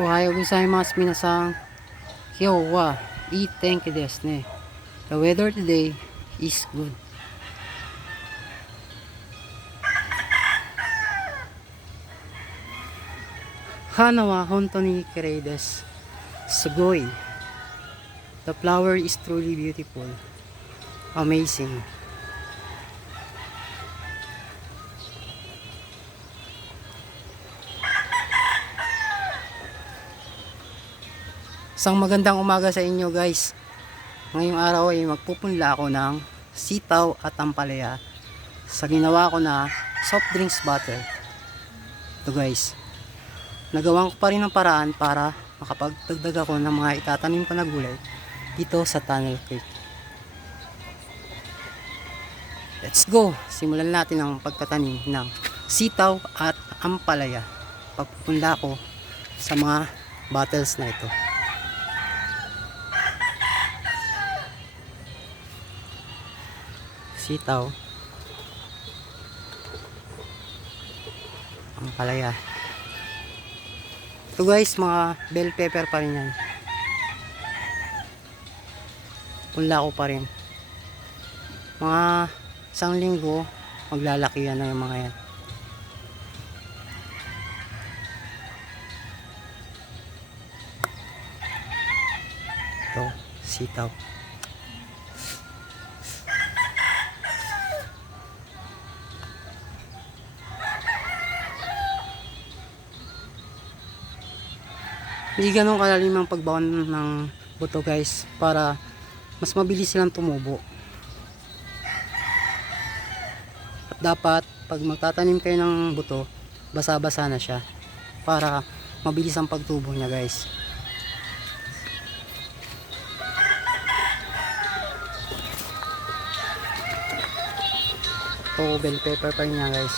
おはようございます。皆さん、今日はいい天気ですね。The weather today is good. 花は本当に綺麗です。すごい。The flower is truly beautiful. Amazing. Isang magandang umaga sa inyo guys. Ngayong araw ay magpupunla ako ng sitaw at ampalaya sa ginawa ko na soft drinks bottle. Ito guys, nagawan ko pa rin ng paraan para makapagdagdag ako ng mga itatanim ko na gulay dito sa Tunnel Creek. Let's go! Simulan natin ang pagtatanim ng sitaw at ampalaya. Pagpupunla ko sa mga bottles na ito. Sitaw, ampalaya. Ito guys, mga bell pepper pa rin yan. Punla ko pa rin. Mga isang linggo, maglalaki yan na yung mga yan. Ito, sitaw. Hindi ganun kalalim ang pagbaon ng buto guys, para mas mabilis silang tumubo. At dapat pag magtatanim kayo ng buto, basa-basa na siya para mabilis ang pagtubo niya guys. Ito, bell pepper pa rin niya guys.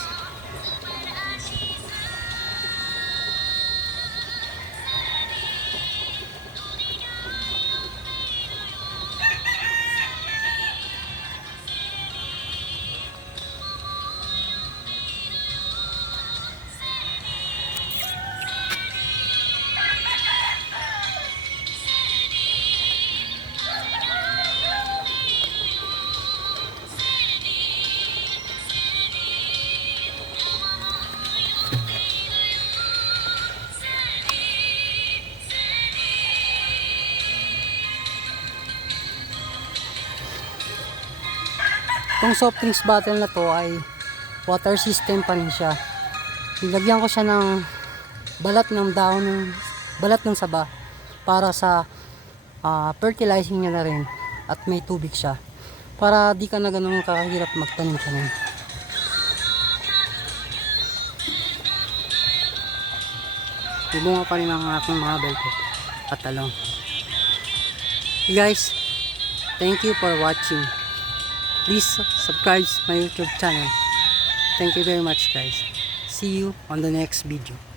Itong soft drinks bottle na to ay water system pa rin siya. Nilagyan ko siya ng balat ng dahon ng balat ng saba para sa fertilizing niya na rin, at may tubig siya para di ka na ganun kakahirap magtanim-tanim. Bubunga pa rin ang aking mga bell pepper at talong. Guys, thank you for watching. Please subscribe my YouTube channel. Thank you very much guys. See you on the next video.